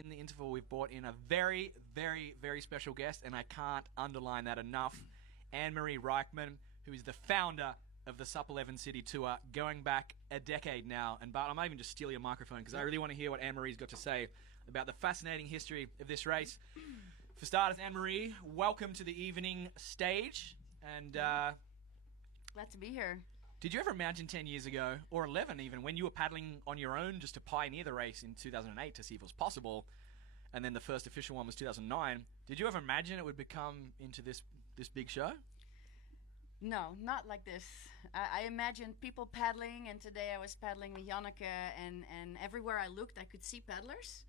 in the interval, we've brought in a very, very, very special guest, and I can't underline that enough. Anne-Marie Reichman, who is the founder of the SUP11 City Tour, going back a decade now. And Bart, I might even just steal your microphone because I really want to hear what Anne-Marie's got to say about the fascinating history of this race. For starters, Anne-Marie, welcome to the evening stage. And glad to be here. Did you ever imagine 10 years ago, or 11 even, when you were paddling on your own just to pioneer the race in 2008 to see if it was possible, and then the first official one was 2009, did you ever imagine it would become into this big show? No, not like this. I imagined people paddling, and today I was paddling with Janneke, and everywhere I looked I could see paddlers,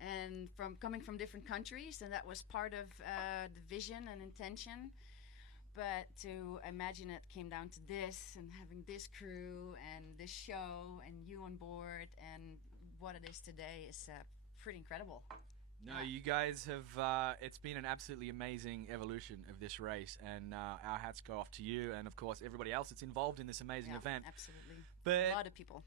and coming from different countries, and that was part of the vision and intention. But to imagine it came down to this, and having this crew and this show and you on board and what it is today is pretty incredible. No, you guys have, it's been an absolutely amazing evolution of this race, and our hats go off to you and, of course, everybody else that's involved in this amazing event. Absolutely. But a lot of people.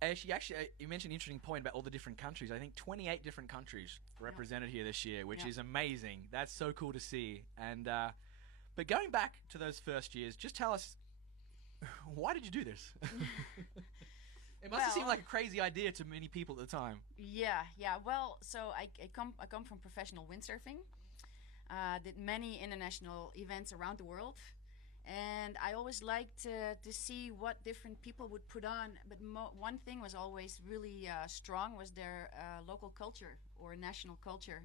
Actually, you mentioned an interesting point about all the different countries. I think 28 different countries represented here this year, which is amazing. That's so cool to see. And but going back to those first years, just tell us, why did you do this? It must have seemed like a crazy idea to many people at the time. Yeah. Well, so I come from professional windsurfing. Did many international events around the world, and I always liked to see what different people would put on. But one thing was always really strong was their local culture or national culture.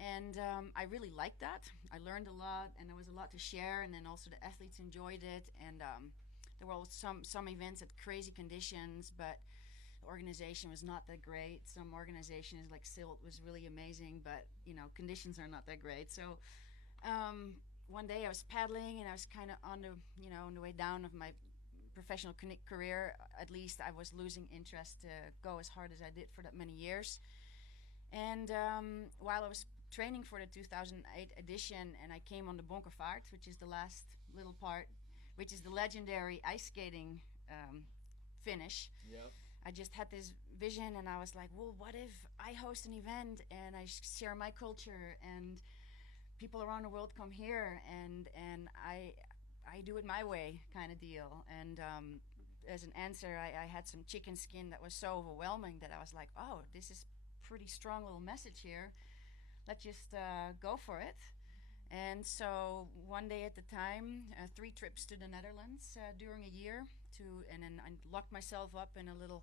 And I really liked that. I learned a lot, and there was a lot to share, and then also the athletes enjoyed it. And there were some events at crazy conditions, but the organization was not that great. Some organizations like Silt was really amazing, but conditions are not that great. So one day I was paddling, and I was kind of on the way down of my professional career. At least I was losing interest to go as hard as I did for that many years. And while I was training for the 2008 edition, and I came on the Bonkervaart, which is the last little part, which is the legendary ice skating finish. Yep. I just had this vision, and I was like, well, what if I host an event and I share my culture, and people around the world come here, and I do it my way, kind of deal. And as an answer, I had some chicken skin that was so overwhelming that I was like, oh, this is pretty strong little message here. Let's just go for it. And so one day at the time, 3 trips to the Netherlands during a year, and then I locked myself up in a little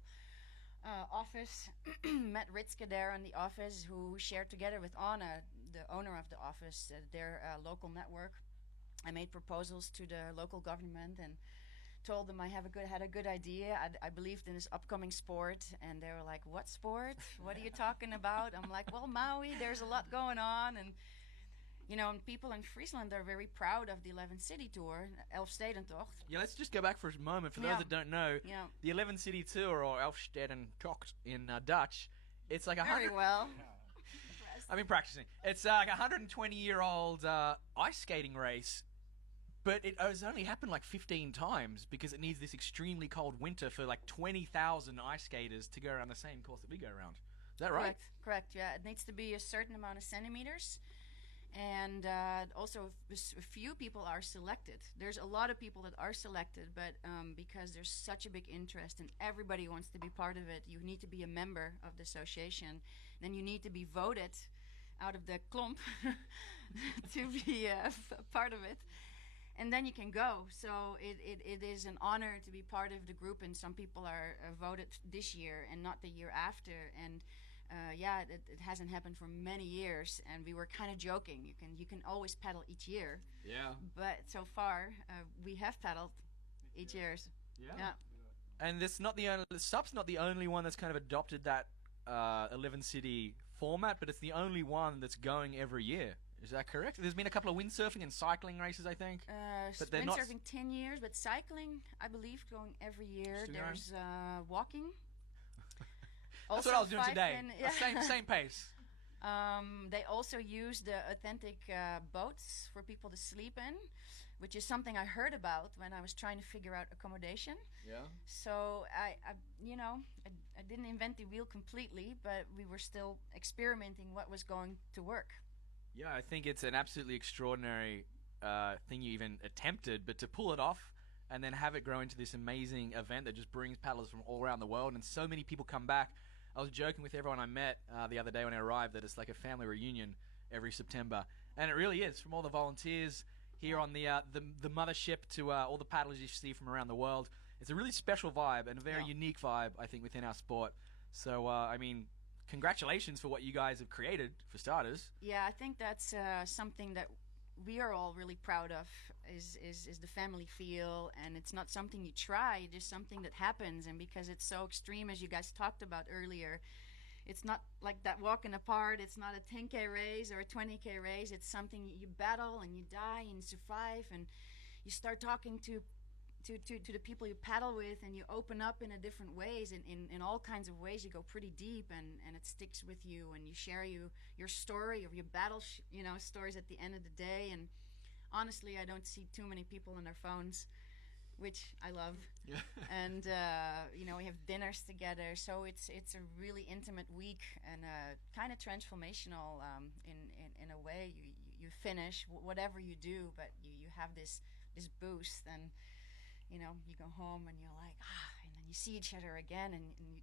office. Met Ritske there in the office, who shared together with Anna, the owner of the office, their local network. I made proposals to the local government and told them I had a good idea. I believed in this upcoming sport, and they were like, what sport? What are you talking about? I'm like, well, Maui, there's a lot going on, and and people in Friesland are very proud of the 11 City Tour, 11 Stedentocht. Yeah, let's just go back for a moment. For those that don't know, the 11 City Tour, or 11 Stedentocht in Dutch, it's like very well. I've been practicing. It's like a 120-year-old ice skating race. But it has only happened like 15 times because it needs this extremely cold winter for like 20,000 ice skaters to go around the same course that we go around. Is that right? Correct, yeah. It needs to be a certain amount of centimeters. And also a few people are selected. There's a lot of people that are selected, but because there's such a big interest and everybody wants to be part of it, you need to be a member of the association. Then you need to be voted out of the klomp to be a part of it. And then you can go. So it is an honor to be part of the group, and some people are voted this year and not the year after. And it hasn't happened for many years, and we were kind of joking. You can always paddle each year. Yeah. But so far, we have paddled each year. Yeah. And this not the only SUP's not the only one that's kind of adopted that 11 city format, but it's the only one that's going every year. Is that correct? There's been a couple of windsurfing and cycling races, I think. But windsurfing 10 years, but cycling, I believe, going every year. There's walking. That's what I was doing today. Same pace. They also use the authentic boats for people to sleep in, which is something I heard about when I was trying to figure out accommodation. Yeah. So I didn't invent the wheel completely, but we were still experimenting what was going to work. Yeah, I think it's an absolutely extraordinary thing you even attempted, but to pull it off and then have it grow into this amazing event that just brings paddlers from all around the world, and so many people come back. I was joking with everyone I met the other day when I arrived that it's like a family reunion every September, and it really is. From all the volunteers here on the mothership to all the paddlers you see from around the world, it's a really special vibe and a very unique vibe, I think, within our sport. So, I mean, congratulations for what you guys have created, for starters. Yeah, I think that's something that we are all really proud of, is the family feel, and it's not something you try, it's just something that happens. And because it's so extreme, as you guys talked about earlier, it's not like that walk in the park, it's not a 10K race or a 20K race, it's something you battle and you die and you survive, and you start talking to the people you paddle with, and you open up in a different ways, in all kinds of ways. You go pretty deep, and it sticks with you, and you share your story of your battle stories at the end of the day. And honestly, I don't see too many people on their phones, which I love. Yeah. And we have dinners together, so it's a really intimate week, and kind of transformational in a way. You finish whatever you do, but you have this boost, and you go home and you're like, and then you see each other again, and you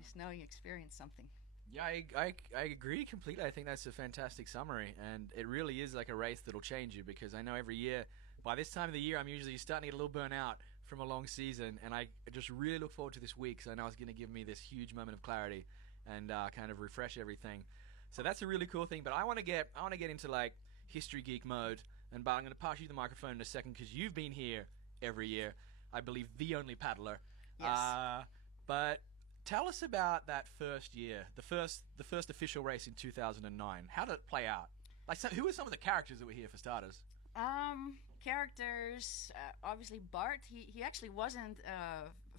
just know you experienced something. Yeah, I agree completely. I think that's a fantastic summary, and it really is like a race that'll change you, because I know every year, by this time of the year, I'm usually starting to get a little burnt out from a long season, and I just really look forward to this week, because I know it's going to give me this huge moment of clarity and kind of refresh everything. So that's a really cool thing. But I want to get into like history geek mode, and Bart, I'm going to pass you the microphone in a second, because you've been here every year, I believe the only paddler. Yes. But tell us about that first year, the first official race in 2009. How did it play out? Like, so who were some of the characters that were here for starters? Characters, obviously Bart. He actually wasn't,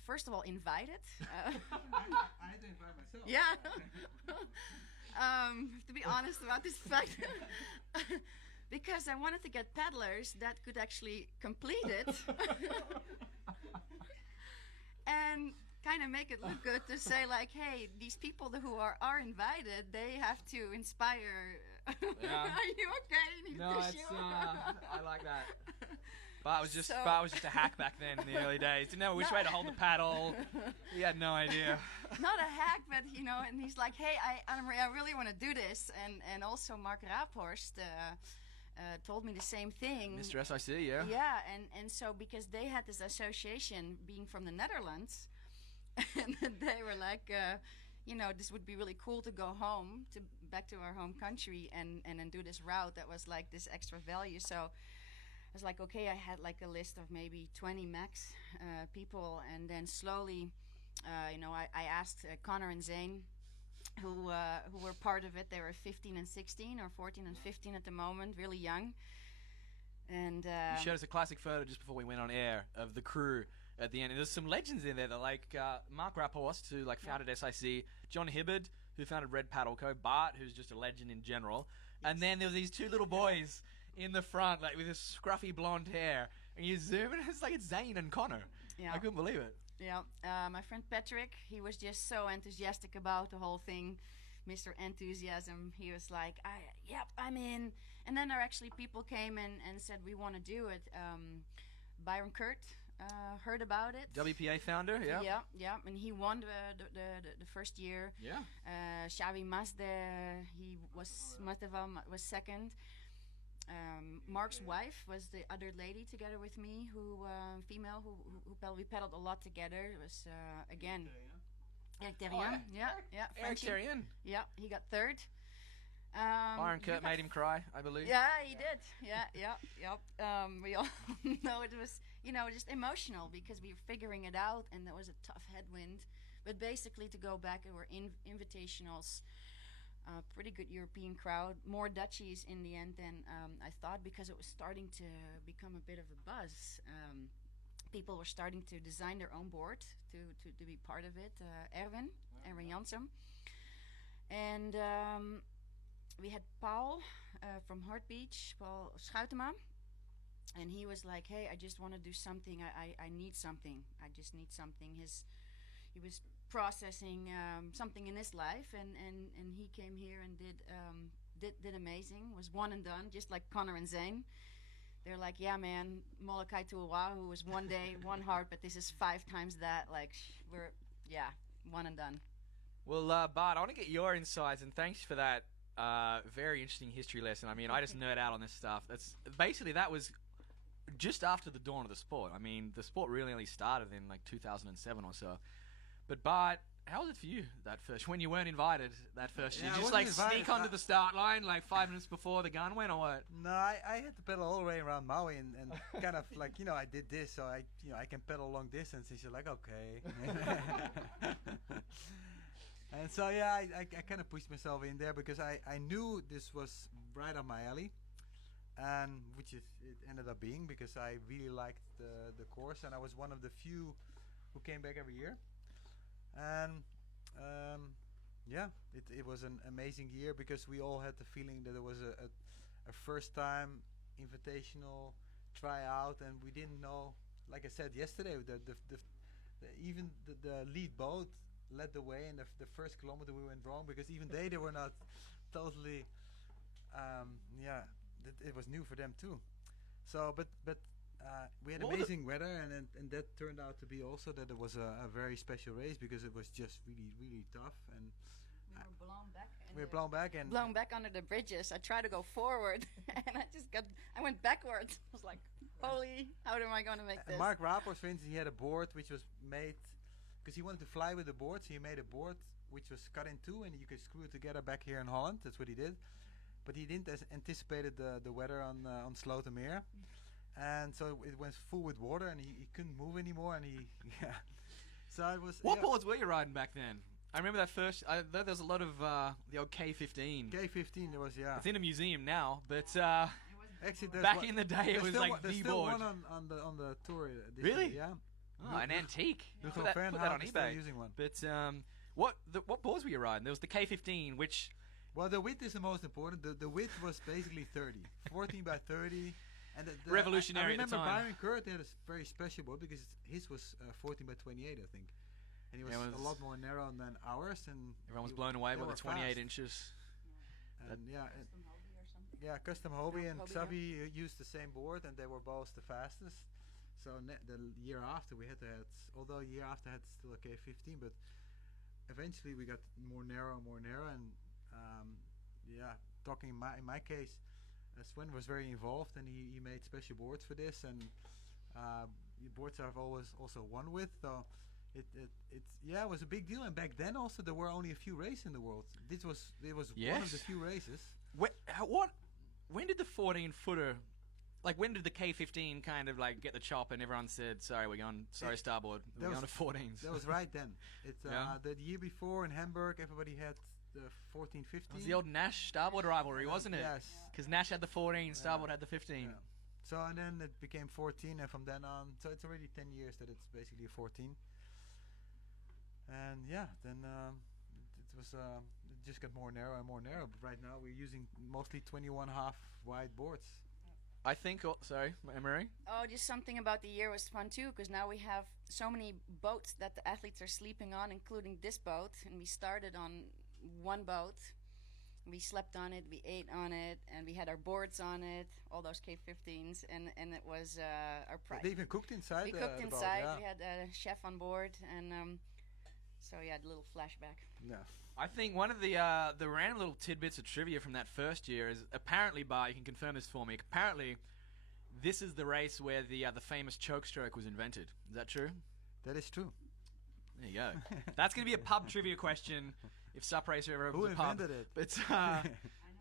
first of all, invited. I had to invite myself. Yeah. To be honest about this fact, because I wanted to get paddlers that could actually complete it and kind of make it look good, to say like, hey, these people who are invited, they have to inspire. Yeah. Are you okay? You need No, tissue? I like that. Bart was just a hack back then in the early days. Didn't know which way to hold the paddle. He had no idea. Not a hack, but and he's like, hey, I really want to do this, and also Mark Raaphorst told me the same thing. Mr. SIC, yeah. Yeah, and so because they had this association being from the Netherlands, and they were like, this would be really cool to go home, back to our home country, and then do this route that was like this extra value. So I was like, okay, I had like a list of maybe 20 max people, and then slowly, I asked Connor and Zane, who were part of it. They were 15 and 16, or 14 and 15 at the moment, really young. And you showed us a classic photo just before we went on air of the crew at the end. And there's some legends in there that like Mark Raaphorst, who like founded SIC, John Hibbard, who founded Red Paddle Co., Bart, who's just a legend in general, and then there was these two little boys in the front, like with this scruffy blonde hair, and you zoom and it's like it's Zane and Connor. Yeah. I couldn't believe it. Yeah, my friend Patrick, he was just so enthusiastic about the whole thing, Mr. Enthusiasm. He was like, I'm in. And then there actually people came and said, we want to do it. Byron Kurt heard about it. WPA founder, yeah. Yeah, and he won the first year. Yeah. Xavi Masde, Masteva was second. Mark's wife was the other lady together with me, female, who we paddled a lot together. It was again Eric Terrien. Yeah, Eric Terrien. Yeah, he got third. Byron Kurt made him cry, I believe. Yeah, he did. Yeah. We all know it was, just emotional, because we were figuring it out, and there was a tough headwind. But basically, to go back, it were invitationals. Pretty good European crowd, more Dutchies in the end than I thought, because it was starting to become a bit of a buzz. People were starting to design their own board to be part of it. Erwin Janssen. And we had Paul from Hart Beach, Paul Schuitema, and he was like, hey, I just want to do something. I need something. I just need something. He was processing something in his life, and he came here and did amazing. Was one and done, just like Connor and Zane. They're like, yeah, man, Molokai to Oahu was one day, one heart, but this is 5 times that. Like, we're one and done. Well, Bart, I want to get your insights, and thanks for that very interesting history lesson. I mean, I just nerd out on this stuff. That was just after the dawn of the sport. I mean, the sport really only started in like 2007 or so. But Bart, how was it for you that first, when you weren't invited that first year? Yeah, Did you just like sneak onto the start line like 5 minutes before the gun went, or what? No, I had to pedal all the way around Maui and kind of like, I did this, so I can pedal long distance. And she's like, okay. And so, I kind of pushed myself in there because I knew this was right up my alley, and which it ended up being, because I really liked the course, and I was one of the few who came back every year. And it was an amazing year because we all had the feeling that it was a first time invitational tryout, and we didn't know, like I said yesterday, even the lead boat led the way, and the first kilometer we went wrong because even they were not totally it was new for them too. So but we had amazing weather, and that turned out to be also that it was a very special race because it was just really, really tough, and we were blown back. Blown back under the bridges. I tried to go forward, and I went backwards. I was like, holy, how am I going to make this? Mark Rapors, for instance, he had a board which was made because he wanted to fly with the board, so he made a board which was cut in two, and you could screw it together back here in Holland. That's what he did, but he didn't anticipated the weather on Slotermeer. And so it went full with water, and he couldn't move anymore, and so it was. What boards were you riding back then? I remember that first. There was a lot of the old K15. K15, there was, It's in a museum now, but actually, back in the day it was like the still board. One on the tour. Really? Year, yeah. Oh, an antique. Put that on still eBay. using one. But what boards were you riding? There was the K15, which. Well, the width is the most important. The width was basically 30, 14 by 30. And revolutionary I at the remember time. Byron Kurt had a very special board because his was 14 by 28, I think, and he was a lot more narrow than ours. And everyone was blown away by the 28 inches. And Custom Hobby and Xavi used the same board, and they were both the fastest. So the year after we had to have, although a year after had still a K15, but eventually we got more narrow, and talking in my case. Sven was very involved, and he made special boards for this, and boards I've always also won with. So it was a big deal. And back then also there were only a few races in the world. It was one of the few races. When did the 14-footer, like when did the K15 kind of like get the chop, and everyone said, sorry, starboard, we're going to 14s? That was right then. The year before in Hamburg, everybody had the 14, 15. It was the old Nash starboard rivalry, wasn't it? Yes. Because Nash had the 14, starboard had the 15. Yeah. So and then it became 14, and from then on, so it's already 10 years that it's basically 14. And then it was it just got more narrow and more narrow. But right now we're using mostly 21.5 wide boards. I think. Sorry, Marie. Oh, just something about the year was fun too, because now we have so many boats that the athletes are sleeping on, including this boat, and we started on one boat. We slept on it, we ate on it, and we had our boards on it, all those K15s, and it was our pride. They even cooked inside. We cooked inside. Boat, yeah. We had a chef on board, and so yeah, a little flashback. Yeah. I think one of the random little tidbits of trivia from that first year is apparently, Bart, you can confirm this for me. Apparently, this is the race where the famous choke stroke was invented. Is that true? That is true. There you go. That's going to be a pub trivia question. If SUP Racer ever opens Who a pub. invented it? But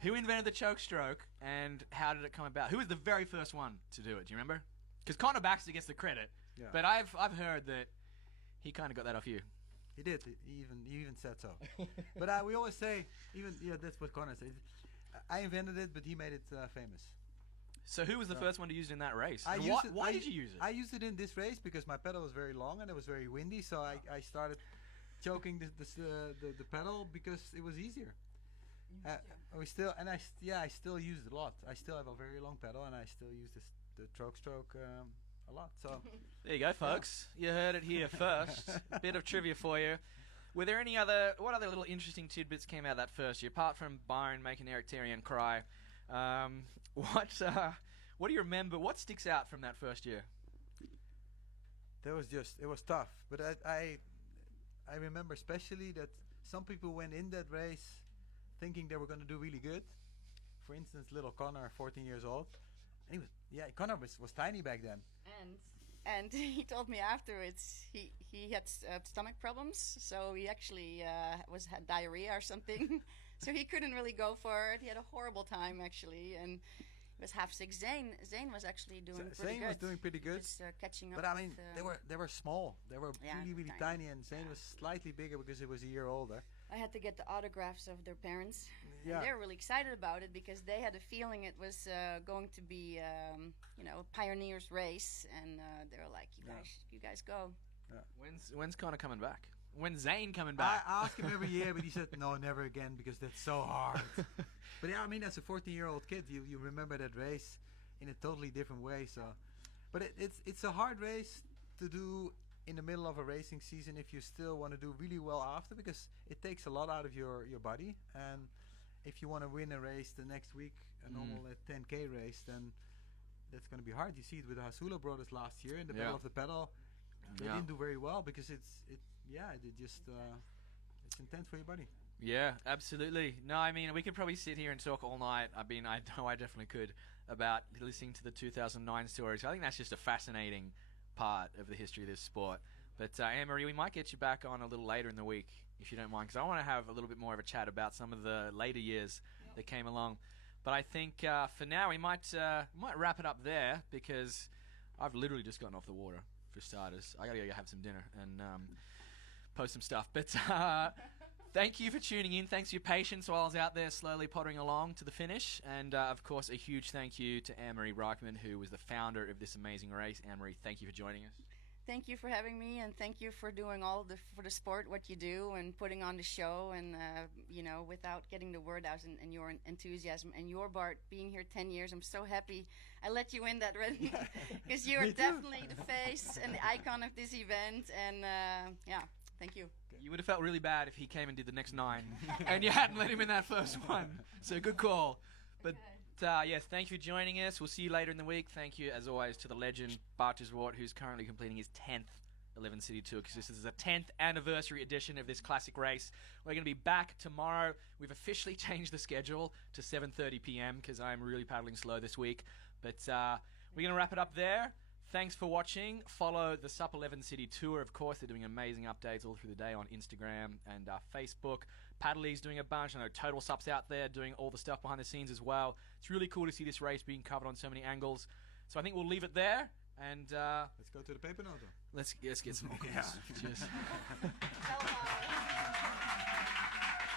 who invented the choke stroke, and how did it come about? Who was the very first one to do it? Do you remember? Because Connor Baxter gets the credit, but I've heard that he kind of got that off you. He did. He even said so. But we always say, that's what Connor said. I invented it, but he made it famous. So who was the first one to use it in that race? Why did you use it? I used it in this race because my pedal was very long and it was very windy, so I started choking the pedal because it was easier. I still use it a lot. I still have a very long pedal, and I still use the choke stroke a lot. So there you go, folks. You heard it here first. A bit of trivia for you. Were there what other little interesting tidbits came out that first year, apart from Byron making Eric Terrian cry? What do you remember? What sticks out from that first year? It was tough, but I remember especially that some people went in that race thinking they were going to do really good. For instance, little Connor, 14 years old. And Connor was tiny back then. And he told me afterwards he had stomach problems, so he actually had diarrhea or something. So he couldn't really go for it. He had a horrible time actually, and he was half sick. Zane was actually doing pretty good. Zane was doing pretty good. Just catching up. But I mean, they were small. They were really tiny, and Zane was slightly bigger because he was a year older. I had to get the autographs of their parents. Yeah. And they were really excited about it because they had a feeling it was going to be, a pioneers race, and they were like, "You guys go." Yeah. When's Connor coming back? When's Zane coming back? I ask him every year, but he said no, never again, because that's so hard. But yeah, I mean, as a 14-year-old kid, you remember that race in a totally different way. So, but it's a hard race to do in the middle of a racing season if you still want to do really well after, because it takes a lot out of your body. And if you want to win a race the next week, a normal 10K race, then that's going to be hard. You see it with the Hasula brothers last year in the Battle of the Pedal. They didn't do very well because it's intense for your body. Yeah, absolutely. No, I mean, we could probably sit here and talk all night. I mean, I know I definitely could, about listening to the 2009 stories. I think that's just a fascinating part of the history of this sport. But Anne-Marie, we might get you back on a little later in the week, if you don't mind, because I want to have a little bit more of a chat about some of the later years that came along. But I think for now we might wrap it up there, because I've literally just gotten off the water, for starters. I got to go have some dinner and post some stuff. But thank you for tuning in. Thanks for your patience while I was out there slowly pottering along to the finish. And, of course, a huge thank you to Anne-Marie Reichman, who was the founder of this amazing race. Anne-Marie, thank you for joining us. Thank you for having me, and thank you for doing for the sport what you do, and putting on the show, and without getting the word out, and your enthusiasm, and your Bart being here 10 years. I'm so happy I let you in that race, because you're definitely the face and the icon of this event, and thank you. You would have felt really bad if he came and did the next 9 and you hadn't let him in that first one. So good call. But yes, thank you for joining us. We'll see you later in the week. Thank you, as always, to the legend Bart de Zwart, who's currently completing his 10th 11 City Tour, because this is the 10th anniversary edition of this classic race. We're going to be back tomorrow. We've officially changed the schedule to 7:30 p.m. because I'm really paddling slow this week. But we're going to wrap it up there. Thanks for watching. Follow the SUP11 City Tour, of course. They're doing amazing updates all through the day on Instagram and Facebook. Paddle League's doing a bunch. I know Total SUP's out there doing all the stuff behind the scenes as well. It's really cool to see this race being covered on so many angles. So I think we'll leave it there. And let's go to the paper note. Let's get some more calls. Cheers.